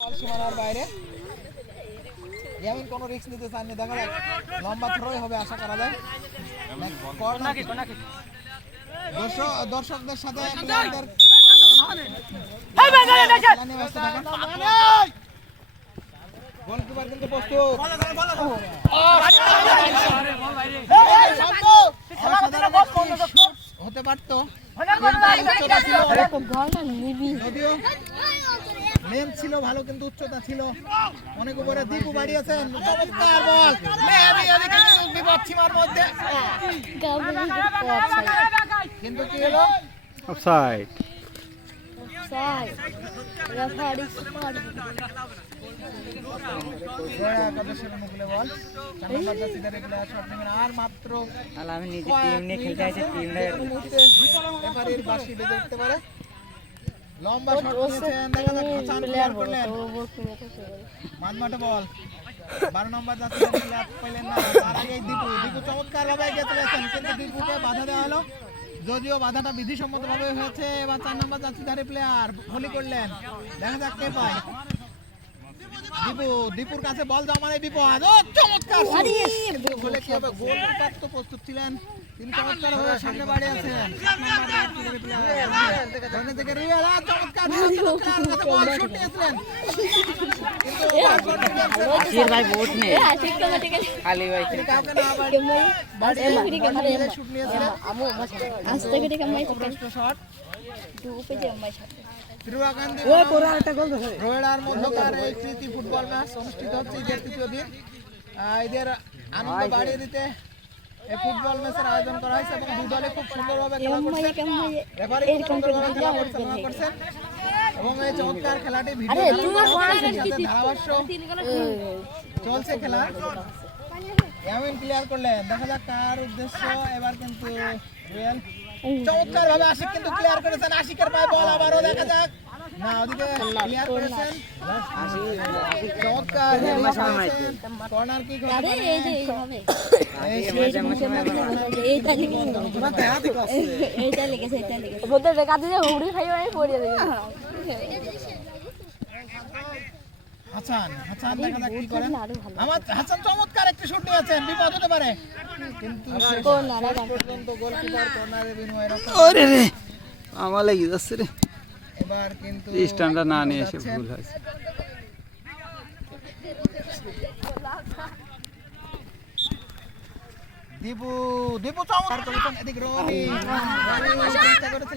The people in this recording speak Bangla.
বল সীমানার বাইরে এমন কোনো রিস্ক নিতে চাননি দেখা যাক লম্বা থ্রোই হবে আশা করা যায় দর্শক দর্শকদের সাথে। গোলকিপার কিন্তু প্রস্তুত হতে পারতো। যদিও লেন্থ ছিল ভালো কিন্তু উচ্চতা ছিল। অনেক উপরে দীপু বাড়িয়েছেন। চমৎকার বল। কিন্তু বিপদ সীমার মধ্যে। কিন্তু কি হলো? অফসাইড আর মাত্র তাহলে আমি নিজে টিম নিয়ে খেলতে আছি। টিম রেফারির বাঁশি বেজে উঠতে পারে। লম্বা শট নিয়েছেন দেখা যাক হাসান করলেন। বল। বারো নম্বর যাচ্ছে পেলেন না তার আগে দীপু। দীপু চমৎকার ভাবে এগিয়ে চলেছেন কিন্তু দীপুকে বাধা দেওয়া হলো। যদিও বাধাটা বিধিসম্মত ভাবে হয়েছে এবার চার নম্বর যাচ্ছে ধারে প্লেয়ার ভলি করলেন। দেখা যাক কে পায়। দীপু দীপুর কাছে বল যাওয়া মানে বিপদ ও চমৎকার গোলে কি হবে? গোল তো প্রস্তুত ছিলেন। তিনি চমৎকার ভাবে সামনে বাড়ি আছেন। সামনে থেকে রিয়াল আর চমৎকার চমৎকার বল শুট নিয়েছিলেন কিন্তু আশির ভাই বোট নেই। খালি ভাই তিনি কাউকে না বাড়ি বাড়ি শুট নিয়েছিলেন। শ্রেষ্ঠ শট ত্রিপুরাকান্তি রোয়েডার মধ্যকার এই তৃতীয় ফুটবল ম্যাচ অনুষ্ঠিত হচ্ছে ঈদের তৃতীয় দিন। ঈদের আনন্দ বাড়িয়ে দিতে এই ফুটবল ম্যাচের আয়োজন করা হয়েছে এবং দুই দলে খুব সুন্দরভাবে খেলা করছে রেফারি সুন্দরভাবে খেলা পরিচালনা করছেন এবং এই চমৎকার খেলাটি ভিডিও ধারাভাষ্য চলছে খেলা। এমন ক্লিয়ার করলেন দেখা যাক কার উদ্দেশ্য। এবার কিন্তু রিয়েল চমৎকার ভাবে আশিক কিন্তু ক্লিয়ার করেছেন। আশিকের পায়ে বল আবারও দেখা যাক। না ওদিকে ক্লিয়ার করেছেন। চমৎকার কর্নার কিক হতে পারে এই হাসান হাসান দেখা যাক কি করেন আমার হাসান চমৎকার একটি শুট নিয়েছেন বিপদ হতে পারে কিন্তু পর্যন্ত গোলকিপার কর্নারের বিনিময়ে ওরে রে আমার লেগে যাচ্ছে রে এবার কিন্তু স্ট্যান্ডার্ড না নিয়ে এসে ভুল হয়েছে দীপু দীপু চমৎকার করেছেন এদিকে রবি